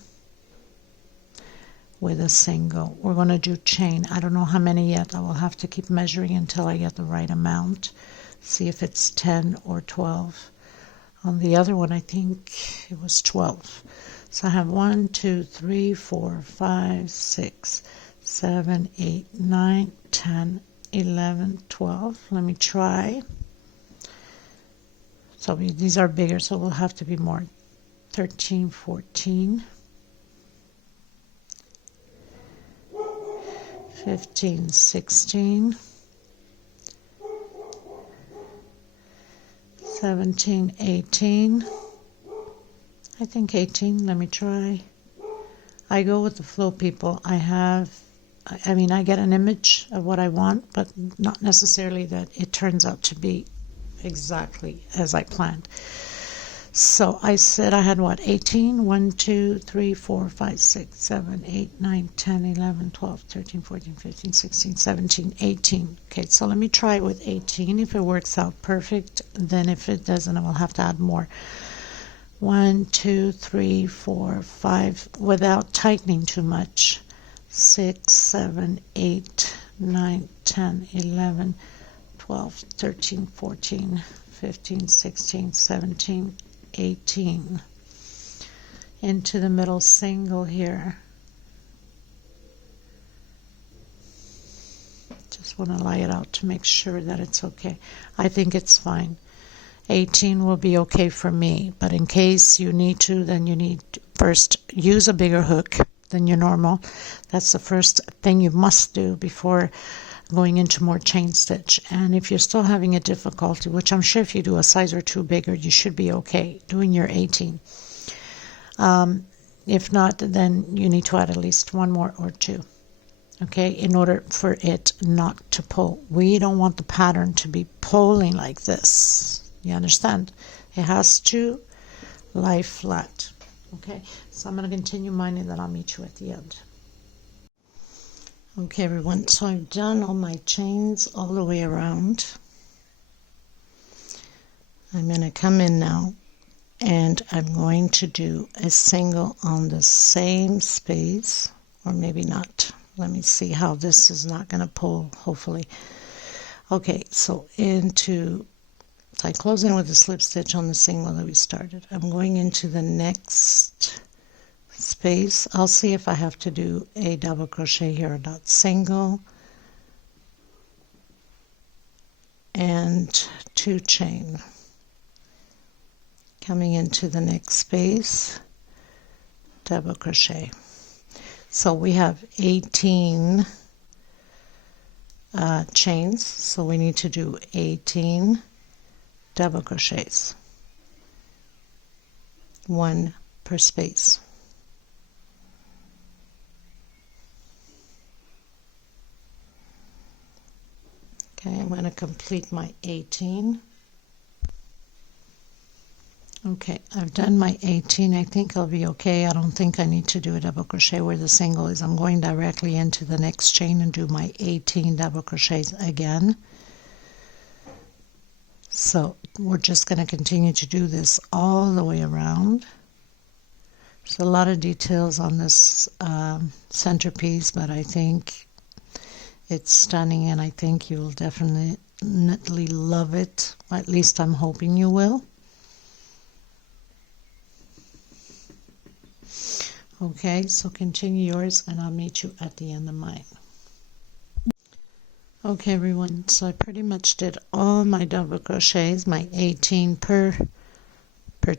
with a single. We're going to do chain. I don't know how many yet. I will have to keep measuring until I get the right amount. See if it's 10 or 12. On the other one, I think it was 12. So I have 1, 2, 3, 4, 5, 6, 7, 8, 9, 10, 11, 12. Let me try. So these are bigger, so we'll have to be more. 13, 14, 15, 16, 17, 18. I think 18. Let me try. I go with the flow, people. I get an image of what I want, but not necessarily that it turns out to be exactly as I planned. So I said I had what, 18? 1, 2, 3, 4, 5, 6, 7, 8, 9, 10, 11, 12, 13, 14, 15, 16, 17, 18. Okay, so let me try with 18. If it works out perfect, then if it doesn't, I will have to add more. 1, 2, 3, 4, 5, without tightening too much. 6, 7, 8, 9, 10, 11, 12, 13, 14, 15, 16, 17, 18. Into the middle single here. Just want to lay it out to make sure that it's okay. I think it's fine. 18 will be okay for me, but in case you need to, then you need to first use a bigger hook than your normal. That's the first thing you must do before going into more chain stitch. And if you're still having a difficulty, which I'm sure if you do a size or two bigger, you should be okay doing your 18. If not, then you need to add at least one more or two, okay, in order for it not to pull. We don't want the pattern to be pulling like this. You understand? It has to lie flat. Okay, so I'm going to continue mine and then I'll meet you at the end. Okay, everyone, so I've done all my chains all the way around. I'm going to come in now and I'm going to do a single on the same space, or maybe not. Let me see how this is not going to pull, hopefully. Okay, so I close in with a slip stitch on the single that we started. I'm going into the next space. I'll see if I have to do a double crochet here or not. Single and 2 chain. Coming into the next space, double crochet. So we have 18 chains, so we need to do 18 double crochets, 1 per space. Okay, I'm going to complete my 18. Okay, I've done my 18. I think I'll be okay. I don't think I need to do a double crochet where the single is. I'm going directly into the next chain and do my 18 double crochets again. So we're just going to continue to do this all the way around. There's a lot of details on this centerpiece, but I think it's stunning and I think you'll definitely love it. At least I'm hoping you will. Okay, so continue yours and I'll meet you at the end of mine. Okay, everyone, so I pretty much did all my double crochets, my 18 per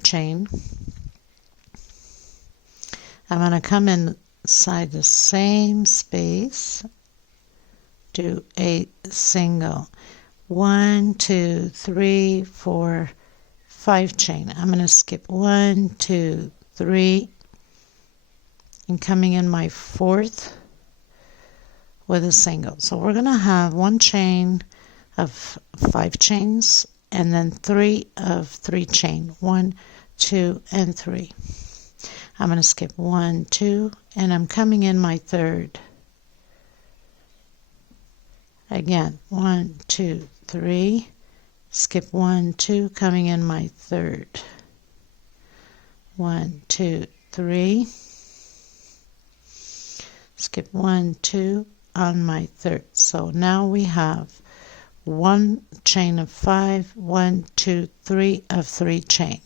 chain. I'm going to come inside the same space, do a single, 1, 2, 3, 4, 5 chain. I'm going to skip 1, 2, 3, and coming in my 4th with a single. So we're going to have 1 chain of 5 chains and then 3 of 3 chain, 1, 2, and 3. I'm going to skip 1, 2, and I'm coming in my 3rd. Again, 1, 2, 3, skip 1, 2, coming in my 3rd. 1, 2, 3, skip 1, 2 on my 3rd. So now we have 1 chain of 5, 1, 2, 3 of 3 chain.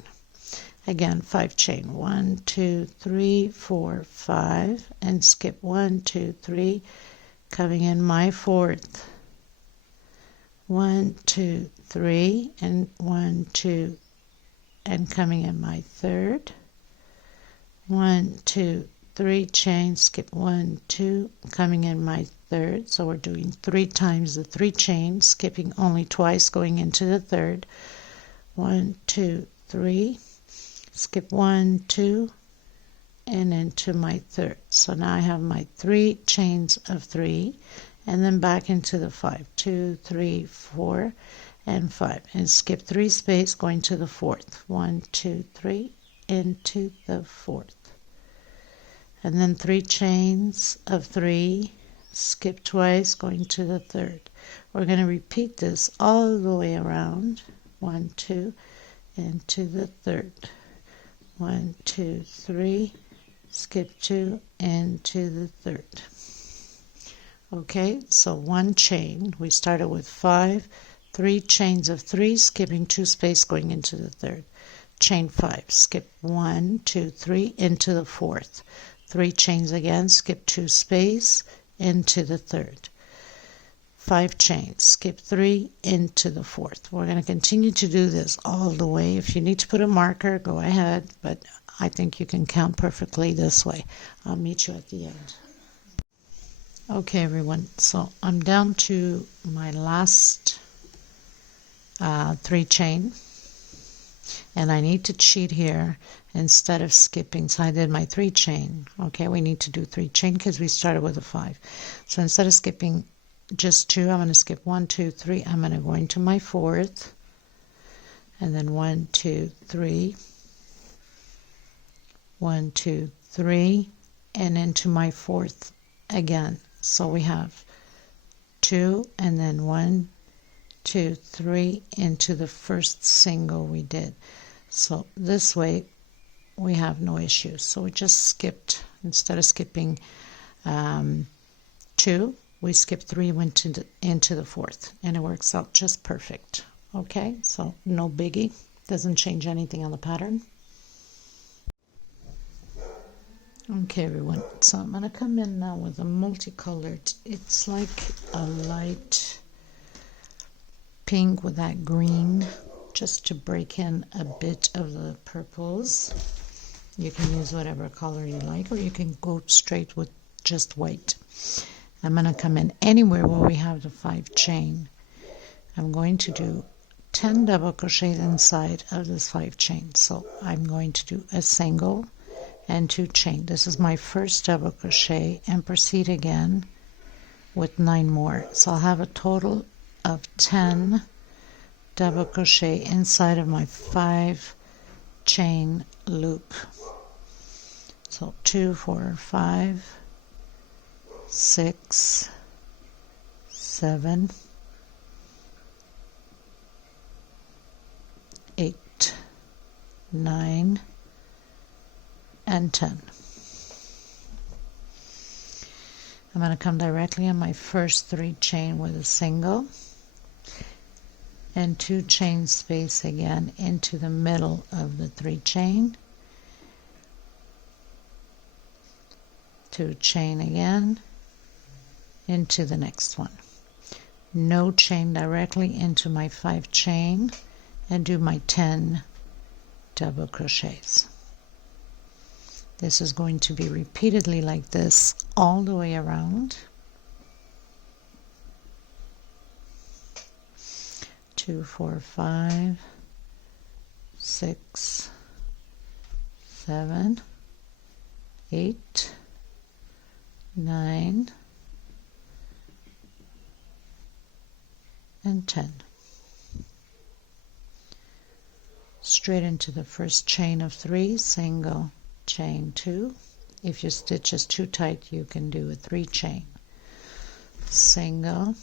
Again, 5 chain, 1, 2, 3, 4, 5, and skip 1, 2, 3, coming in my 4th. 1, 2, 3, and 1, 2, and coming in my 3rd. 1, 2, 3 chain, skip 1, 2, coming in my 3rd. So we're doing 3 times the 3 chains, skipping only twice, going into the 3rd. 1, 2, 3, skip 1, 2, and into my 3rd. So now I have my 3 chains of 3, and then back into the 5, 2, 3, 4, and 5, and skip 3 space, going to the 4th. 1, 2, 3, into the 4th. And then 3 chains of 3, skip twice, going to the 3rd. We're going to repeat this all the way around. 1, 2, into the 3rd. 1, 2, 3, skip 2, into the 3rd. Okay, so 1 chain. We started with 5, 3 chains of 3, skipping 2 space, going into the 3rd. Chain 5, skip 1, 2, 3, into the 4th. 3 chains again, skip 2 space, into the 3rd. 5 chains, skip 3 into the 4th. We're going to continue to do this all the way. If you need to put a marker, go ahead, but I think you can count perfectly this way. I'll meet you at the end. Okay, everyone, so I'm down to my last 3 chain, and I need to cheat here instead of skipping. So I did my 3 chain. Okay, we need to do 3 chain because we started with a 5. So instead of skipping just 2, I'm going to skip 1, 2, 3. I'm going to go into my 4th, and then 1, 2, 3, 1, 2, 3, and into my 4th again. So we have 2, and then 1, 2, 3 into the first single we did. So this way we have no issues. So we just skipped, instead of skipping 2, we skip 3, went into the 4th, and it works out just perfect. Okay, so no biggie, doesn't change anything on the pattern. Okay, everyone, so I'm going to come in now with a multicolored. It's like a light pink with that green, just to break in a bit of the purples. You can use whatever color you like, or you can go straight with just white. I'm going to come in anywhere where we have the 5 chain. I'm going to do 10 double crochets inside of this 5 chain. So I'm going to do a single and 2 chain. This is my first double crochet, and proceed again with 9 more. So I'll have a total of 10 double crochet inside of my 5 chain loop. So 2, 4, 5, 6, 7, 8, 9, and 10. I'm going to come directly on my first 3 chain with a single, and 2 chain space again into the middle of the 3 chain, 2 chain again into the next one, no chain directly into my 5 chain, and do my 10 double crochets. This is going to be repeatedly like this all the way around. 2, 4, 5, 6, 7, 8, 9, and 10. Straight into the first chain of 3, single, chain 2. If your stitch is too tight, you can do a 3 chain, single,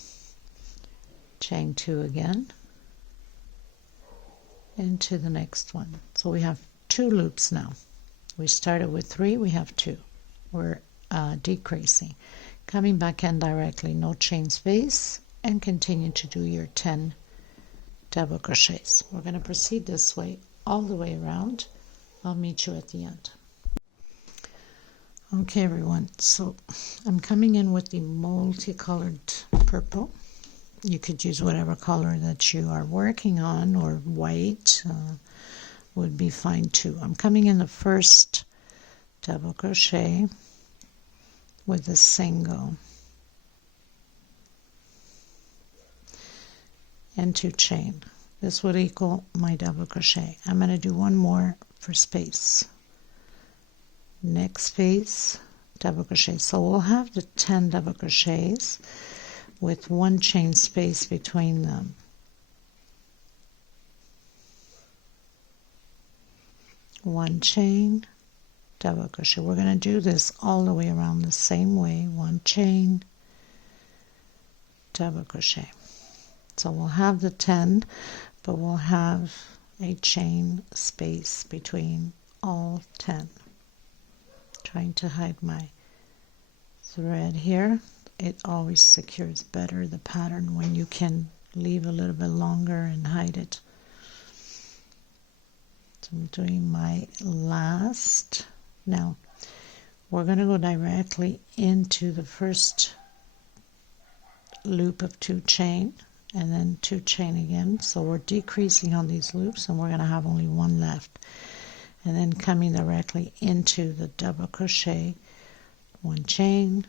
chain 2 again, into the next one. So we have 2 loops now. We started with 3, we have 2. We're decreasing, coming back in directly, no chain space, and continue to do your 10 double crochets. We're going to proceed this way all the way around. I'll meet you at the end. Okay, everyone, so I'm coming in with the multicolored purple. You could use whatever color that you are working on, or white would be fine too. I'm coming in the first double crochet with a single and 2 chain. This would equal my double crochet. I'm going to do 1 more for space. Next space, double crochet. So we'll have the 10 double crochets with 1 chain space between them. One chain, double crochet. We're going to do this all the way around the same way. 1 chain, double crochet. So we'll have the 10, but we'll have a chain space between all 10. Trying to hide my thread here. It always secures better the pattern when you can leave a little bit longer and hide it. So I'm doing my last. Now we're going to go directly into the first loop of 2 chain and then 2 chain again. So we're decreasing on these loops and we're going to have only 1 left. And then coming directly into the double crochet, 1 chain,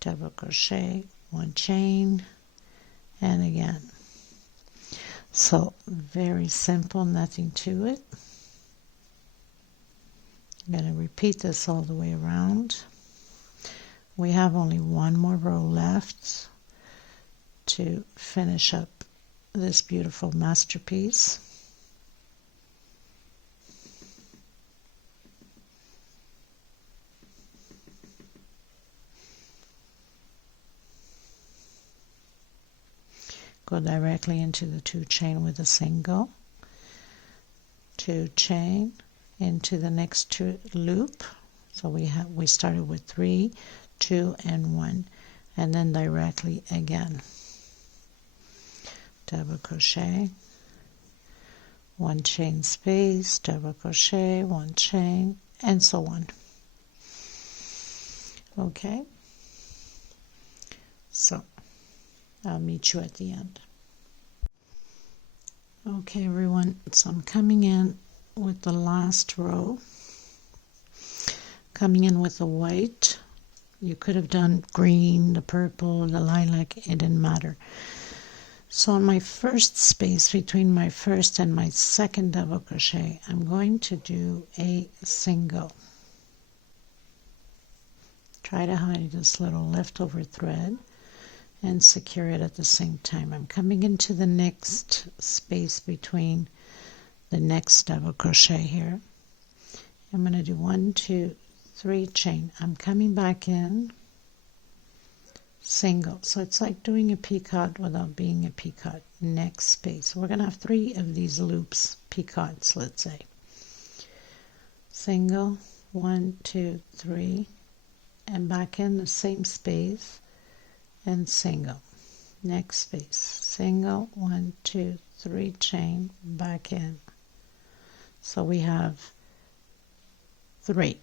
double crochet, 1 chain, and again. So very simple, nothing to it. I'm going to repeat this all the way around. We have only 1 more row left to finish up this beautiful masterpiece. Go directly into the 2 chain with a single, 2 chain into the next 2 loop. So we started with 3, 2, and 1, and then directly again. Double crochet, 1 chain space, double crochet, 1 chain, and so on. Okay, so I'll meet you at the end. Okay everyone, so I'm coming in with the last row, coming in with the white. You could have done green, the purple, the lilac, it didn't matter. So on my first space between my first and my second double crochet, I'm going to do a single. Try to hide this little leftover thread and secure it at the same time. I'm coming into the next space between the next double crochet here. I'm going to do 1, 2, 3 chain. I'm coming back in, single. So it's like doing a picot without being a picot. Next space. We're going to have 3 of these loops, picots, let's say. Single, 1, 2, 3, and back in the same space, and single. Next space, single, 1, 2, 3 chain, back in. So we have 3.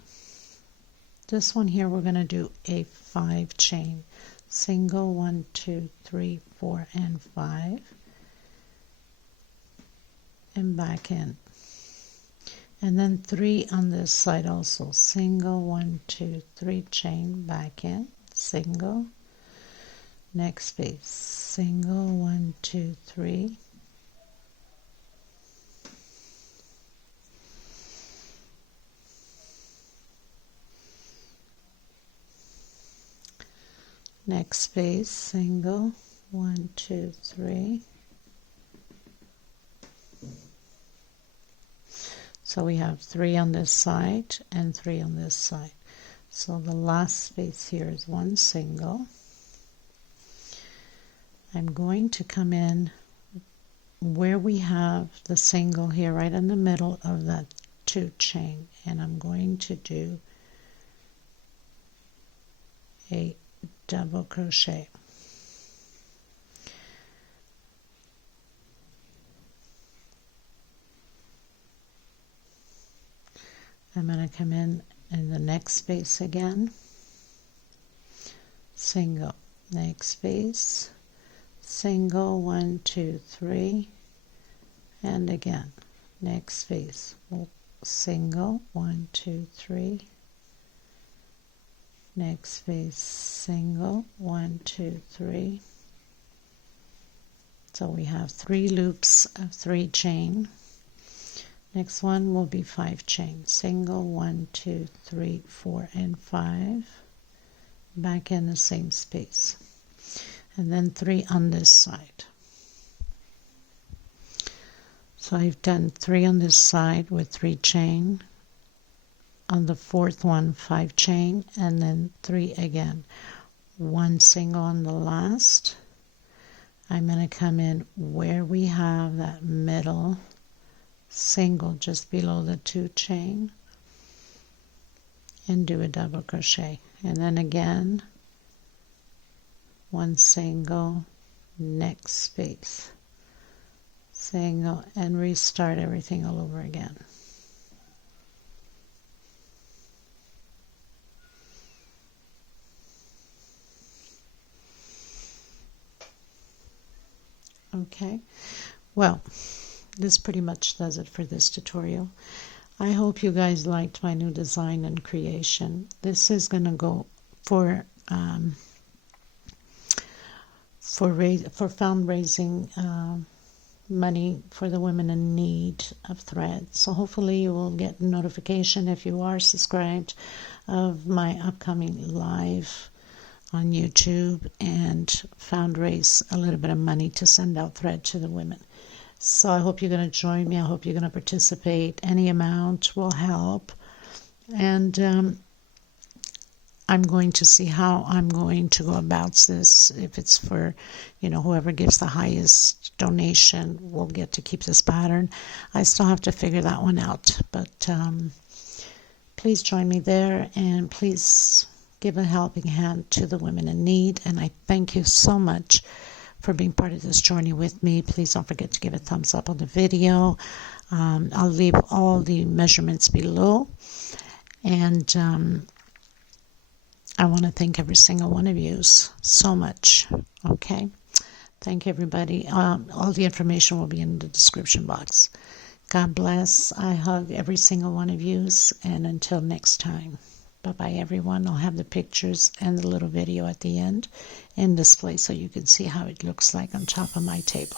This one here we're going to do a 5 chain. Single, 1, 2, 3, 4, and 5, and back in. And then 3 on this side also. Single, 1, 2, 3 chain, back in, single. Next space, single, 1, 2, 3. Next space, single, 1, 2, 3. So we have 3 on this side and 3 on this side. So the last space here is 1 single. I'm going to come in where we have the single here, right in the middle of that 2 chain, and I'm going to do a double crochet. I'm going to come in the next space again, single, next space, single, 1, 2, 3, and again, next space, single, 1, 2, 3, next space, single, 1, 2, 3. So we have 3 loops of 3 chain. Next one will be 5 chain. Single, 1, 2, 3, 4, and 5. Back in the same space. And then 3 on this side. So I've done 3 on this side with 3 chain. On the 4th one, 5 chain, and then 3 again. 1 single on the last. I'm going to come in where we have that middle single just below the 2 chain and do a double crochet, and then again 1 single, next space, single, and restart everything all over again. Okay, well, this pretty much does it for this tutorial. I hope you guys liked my new design and creation. This is going to go for fundraising money for the women in need of thread. So hopefully you will get notification if you are subscribed of my upcoming live on YouTube and fundraise a little bit of money to send out thread to the women. So I hope you're going to join me. I hope you're going to participate. Any amount will help. And I'm going to see how I'm going to go about this. If it's for, whoever gives the highest donation will get to keep this pattern. I still have to figure that one out. But please join me there, and please give a helping hand to the women in need. And I thank you so much for being part of this journey with me. Please don't forget to give a thumbs up on the video. I'll leave all the measurements below. And I want to thank every single one of you so much. Okay? Thank you, everybody. All the information will be in the description box. God bless. I hug every single one of you. And until next time. Bye-bye, everyone. I'll have the pictures and the little video at the end in display so you can see how it looks like on top of my table.